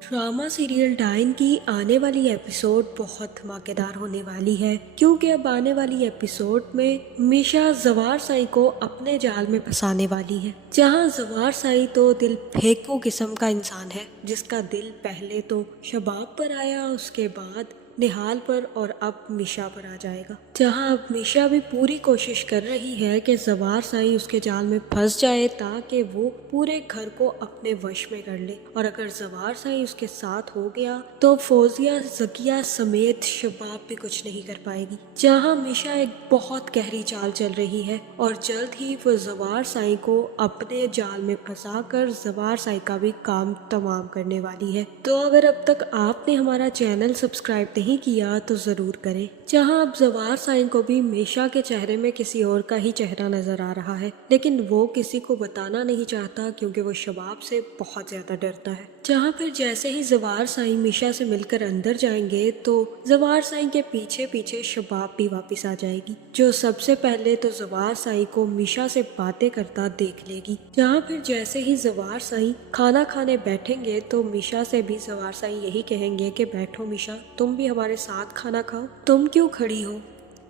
Drama serial dine की आने वाली एपिसोड बहुत धमाकेदार होने वाली है, क्योंकि अब आने वाली एपिसोड में मीशा जवार साई को अपने जाल में फंसाने वाली है। जहां जवार साई तो दिल फेंकू किस्म का इंसान है, जिसका दिल पहले तो शबाब पर आया, उसके बाद निहाल पर और अब मीशा पर आ जाएगा। जहां अब मीशा भी पूरी कोशिश कर रही है कि जवार साई उसके जाल में फंस जाए ताकि वो पूरे घर को अपने वश में कर ले, और अगर जवार साई उसके साथ हो गया तो फौजिया जकिया समेत शबाब भी कुछ नहीं कर पाएगी। जहां मीशा एक बहुत गहरी चाल चल रही है और जल्द ही वो जवार साई को अपने जाल में फंसा कर जवार साई का भी काम तमाम करने वाली है। तो अगर अब तक आपने हमारा चैनल सब्सक्राइब नहीं किया तो जरूर करें। जहां अब जवार साई को भी मीशा के चेहरे में किसी और का ही चेहरा नजर आ रहा है, लेकिन वो किसी को बताना नहीं चाहता क्योंकि वो शबाब से बहुत ज्यादा डरता है। जहां फिर जैसे ही जवार साई मीशा से मिलकर अंदर जाएंगे तो जवार साई के पीछे पीछे शबाब भी वापस आ जाएगी, जो सबसे पहले तो जवार साई को मीशा से बातें करता देख लेगी। जहां फिर जैसे ही जवार साई खाना खाने बैठेंगे तो मीशा से भी जवार साई यही कहेंगे कि बैठो मीशा, तुम भी हमारे साथ खाना खाओ। तुम क्यों खड़ी हो?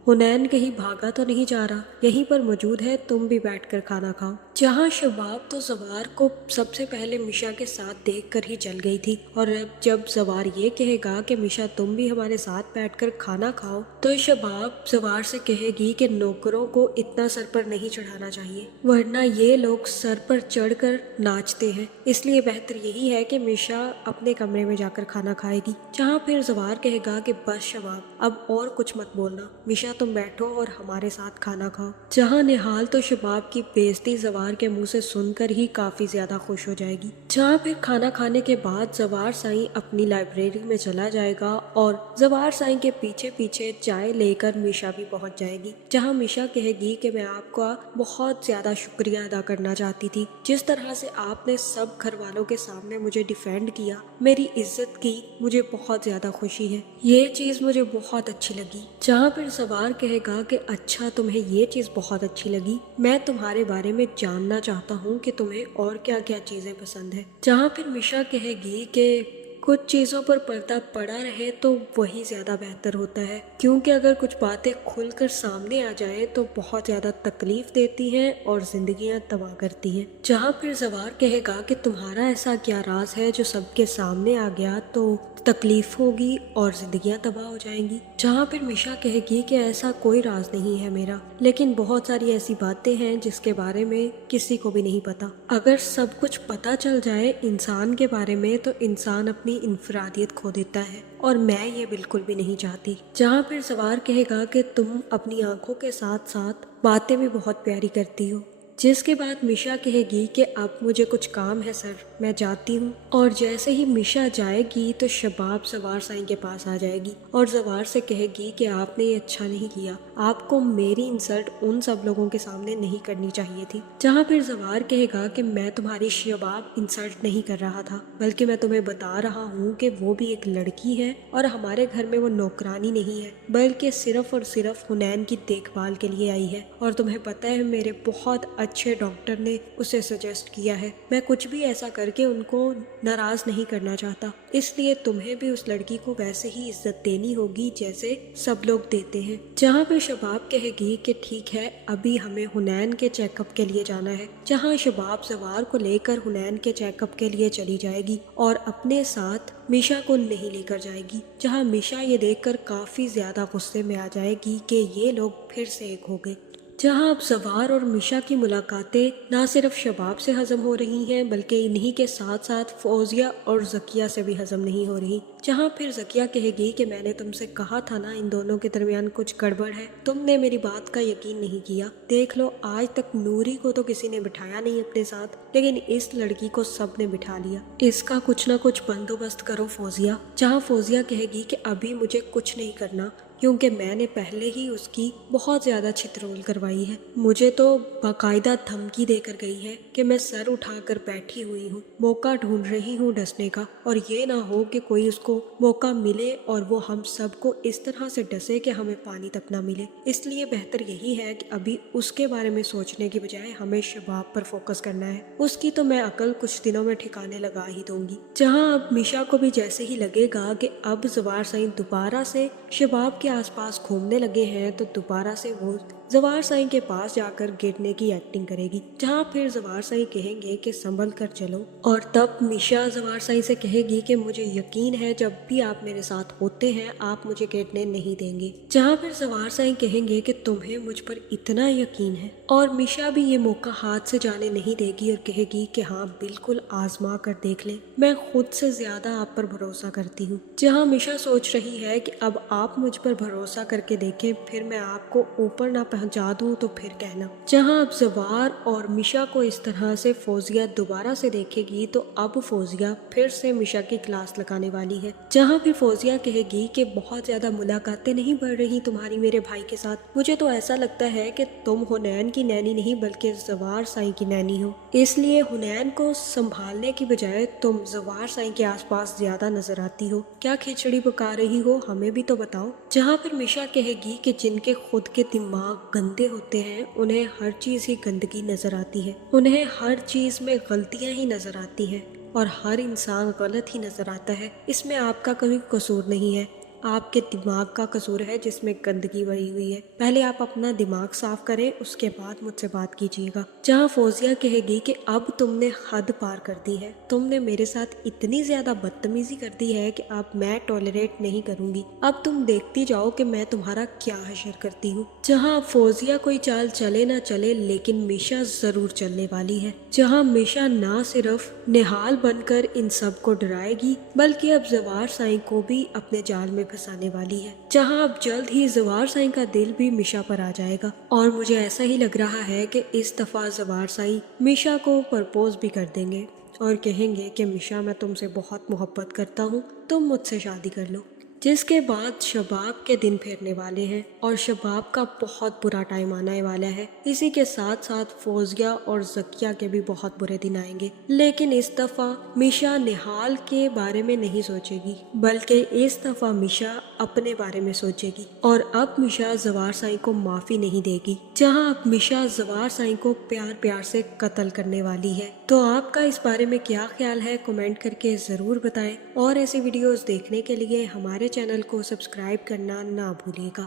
हुनैन कहीं भागा तो नहीं जा रहा, यहीं पर मौजूद है, तुम भी बैठकर खाना खाओ। जहां शबाब तो जवार को सबसे पहले मीशा के साथ देखकर ही जल गई थी, और अब जब जवार ये कहेगा कि मीशा तुम भी हमारे साथ बैठकर खाना खाओ तो शबाब जवार से कहेगी कि नौकरों को इतना सर पर नहीं चढ़ाना चाहिए, वरना ये लोग सर पर चढ़कर नाचते हैं, इसलिए बेहतर यही है कि मीशा अपने कमरे में जाकर खाना खाएगी। जहां फिर जवार कहेगा कि बस शबाब, अब और कुछ मत बोलना, मीशा तुम बैठो और हमारे साथ खाना खाओ। जहां निहाल तो शबाब की बेइज्जती जवार के मुंह से सुनकर ही काफी ज्यादा खुश हो जाएगी। जहां फिर खाना खाने के बाद जवार साई अपनी लाइब्रेरी में चला जाएगा और जवार साई के पीछे पीछे चाय लेकर मीशा भी पहुंच जाएगी। जहां मीशा कहेगी कि मैं आपका बहुत ज्यादा शुक्रिया अदा करना चाहती थी, जिस तरह से आपने सब घर वालों के सामने मुझे डिफेंड किया, मेरी इज्जत की, मुझे बहुत ज्यादा खुशी है, ये चीज मुझे बहुत अच्छी लगी। जहाँ फिर सवार कहेगा कि अच्छा तुम्हें ये चीज बहुत अच्छी लगी, मैं तुम्हारे बारे में जानना चाहता हूँ कि तुम्हें और क्या क्या चीजें पसंद है। जहाँ फिर मिशा कहेगी कि कुछ चीज़ों पर पर्दा पड़ा रहे तो वही ज़्यादा बेहतर होता है, क्योंकि अगर कुछ बातें खुलकर सामने आ जाए तो बहुत ज़्यादा तकलीफ देती हैं और जिंदगियां तबाह करती हैं। जहाँ फिर जवार कहेगा कि तुम्हारा ऐसा क्या राज है जो सबके सामने आ गया तो तकलीफ होगी और जिंदगियां तबाह हो जाएंगी। जहाँ फिर मिशा कहेगी कि ऐसा कोई राज नहीं है मेरा, लेकिन बहुत सारी ऐसी बातें हैं जिसके बारे में किसी को भी नहीं पता। अगर सब कुछ पता चल जाए इंसान के बारे में तो इंसान अपनी इंफरादियत खो देता है, और मैं ये बिल्कुल भी नहीं चाहती। जहाँ फिर सवार कहेगा कि तुम अपनी आंखों के साथ साथ बातें भी बहुत प्यारी करती हो, जिसके बाद मिशा कहेगी कि अब मुझे कुछ काम है सर, मैं जाती हूँ। और जैसे ही मिशा जाएगी तो शबाब जवार साई के पास आ जाएगी और जवार से कहेगी कि आपने ये अच्छा नहीं किया, आपको मेरी इंसल्ट उन सब लोगों के सामने नहीं करनी चाहिए थी। जहाँ फिर जवार कहेगा कि मैं तुम्हारी शबाब इंसल्ट नहीं कर रहा था, बल्कि मैं तुम्हें बता रहा हूँ कि वो भी एक लड़की है और हमारे घर में वो नौकरानी नहीं है, बल्कि सिर्फ और सिर्फ हुनैन की देखभाल के लिए आई है। और तुम्हें पता है मेरे बहुत अच्छे डॉक्टर ने उसे सजेस्ट किया है, मैं कुछ भी ऐसा करके उनको नाराज नहीं करना चाहता, इसलिए तुम्हें भी उस लड़की को वैसे ही इज्जत देनी होगी जैसे सब लोग देते हैं। जहाँ पे शबाब कहेगी कि ठीक है, अभी हमें हुनैन के चेकअप के लिए जाना है। जहाँ शबाब जवार को लेकर हुनैन के चेकअप के लिए चली जाएगी और अपने साथ मीशा को नहीं लेकर जाएगी। जहाँ मीशा ये देखकर काफी ज्यादा गुस्से में आ जाएगी कि ये लोग फिर से एक हो गए। जहां अब जवार और मिशा की मुलाकातें ना सिर्फ शबाब से हजम हो रही हैं, बल्कि इन्हीं के साथ साथ फौजिया और जकिया से भी हजम नहीं हो रही। जहां फिर जकिया कहेगी कि मैंने तुमसे कहा था ना इन दोनों के दरमियान कुछ गड़बड़ है, तुमने मेरी बात का यकीन नहीं किया। देख लो आज तक नूरी को तो किसी ने बिठाया नहीं अपने साथ, लेकिन इस लड़की को सब ने बिठा लिया। इसका कुछ ना कुछ बंदोबस्त करो फौजिया। जहाँ फौजिया कहेगी कि अभी मुझे कुछ नहीं करना, क्योंकि मैंने पहले ही उसकी बहुत ज्यादा छितरोल करवाई है। मुझे तो बाकायदा धमकी देकर गई है कि मैं सर उठाकर बैठी हुई हूँ, मौका ढूंढ रही हूँ डसने का, और ये ना हो कि कोई उसको मौका मिले और वो हम सबको इस तरह से डसे कि हमें पानी तक ना मिले। इसलिए बेहतर यही है कि अभी उसके बारे में सोचने की बजाय हमें शबाब पर फोकस करना है। उसकी तो मैं अकल कुछ दिनों में ठिकाने लगा ही दूंगी। जहाँ अब मिशा को भी जैसे ही लगेगा कि अब जवार साईं दोबारा से शबाब के आसपास घूमने लगे हैं, तो दोबारा से वो जवार साईं के पास जाकर गिरने की एक्टिंग करेगी, जहाँ फिर जवार साईं कहेंगे कि संभल कर चलो, और तब मिशा जवार साईं से कहेगी कि मुझे यकीन है जब भी आप मेरे साथ होते हैं आप मुझे गिरने नहीं देंगे, जहाँ फिर जवार साईं कहेंगे कि तुम्हें मुझ पर इतना यकीन है, और मिशा भी ये मौका हाथ से जाने नहीं देगी और कहेगी कि हाँ बिल्कुल आजमा कर देख ले, मैं खुद से ज्यादा आप पर भरोसा करती हूँ। जहाँ मिशा सोच रही है कि अब आप मुझ पर भरोसा करके देखें, फिर मैं आपको ऊपर ना पहुंचा दूं तो फिर कहना। जहां अब जवार और मिशा को इस तरह से फौजिया दोबारा से देखेगी, तो अब फौजिया फिर से मिशा की क्लास लगाने वाली है, जहां फिर फौजिया कहेगी कि बहुत ज्यादा मुलाकातें नहीं बढ़ रही तुम्हारी मेरे भाई के साथ, मुझे तो ऐसा लगता है कि तुम हुनैन की नैनी नहीं बल्कि जवार साईं की नैनी हो, इसलिए हुनैन को संभालने की बजाय तुम जवार साईं के आसपास ज्यादा नजर आती हो। क्या खिचड़ी पका रही हो, हमें भी तो बताओ। जहाँ फिर मिशा कहेगी कि जिनके खुद के दिमाग गंदे होते हैं उन्हें हर चीज ही गंदगी नजर आती है, उन्हें हर चीज में गलतियां ही नजर आती हैं, और हर इंसान गलत ही नजर आता है, इसमें आपका कोई कसूर नहीं है, आपके दिमाग का कसूर है जिसमें गंदगी भरी हुई है। पहले आप अपना दिमाग साफ करें, उसके बाद मुझसे बात कीजिएगा। जहाँ फौजिया कहेगी कि अब तुमने हद पार कर दी है, तुमने मेरे साथ इतनी ज्यादा बदतमीजी कर दी है कि अब मैं टॉलरेट नहीं करूंगी, अब तुम देखती जाओ कि मैं तुम्हारा क्या हशर करती हूँ। जहाँ फौजिया कोई चाल चले ना चले, लेकिन मिशा जरूर चलने वाली है। जहाँ मिशा ना सिर्फ निहाल बनकर इन सब को डराएगी, बल्कि अब जवार साईं को भी अपने जाल में फंसाने वाली है। जहां अब जल्द ही जवार साईं का दिल भी मिशा पर आ जाएगा, और मुझे ऐसा ही लग रहा है कि इस दफा जवार साईं मिशा को प्रपोज भी कर देंगे और कहेंगे कि मिशा मैं तुमसे बहुत मोहब्बत करता हूँ, तुम मुझसे शादी कर लो। जिसके बाद शबाब के दिन फेरने वाले हैं और शबाब का बहुत बुरा टाइम आने वाला है। इसी के साथ साथ फौजिया और जकिया के भी बहुत बुरे दिन आएंगे, लेकिन इस दफा मिशा निहाल के बारे में नहीं सोचेगी, बल्कि इस दफा मिशा अपने बारे में सोचेगी, और अब मिशा जवार साईं को माफी नहीं देगी। जहां अब मिशा जवार साईं को प्यार प्यार से कत्ल करने वाली है। तो आपका इस बारे में क्या ख्याल है, कमेंट करके जरूर बताएं, और ऐसी वीडियोस देखने के लिए हमारे चैनल को सब्सक्राइब करना ना भूलिएगा।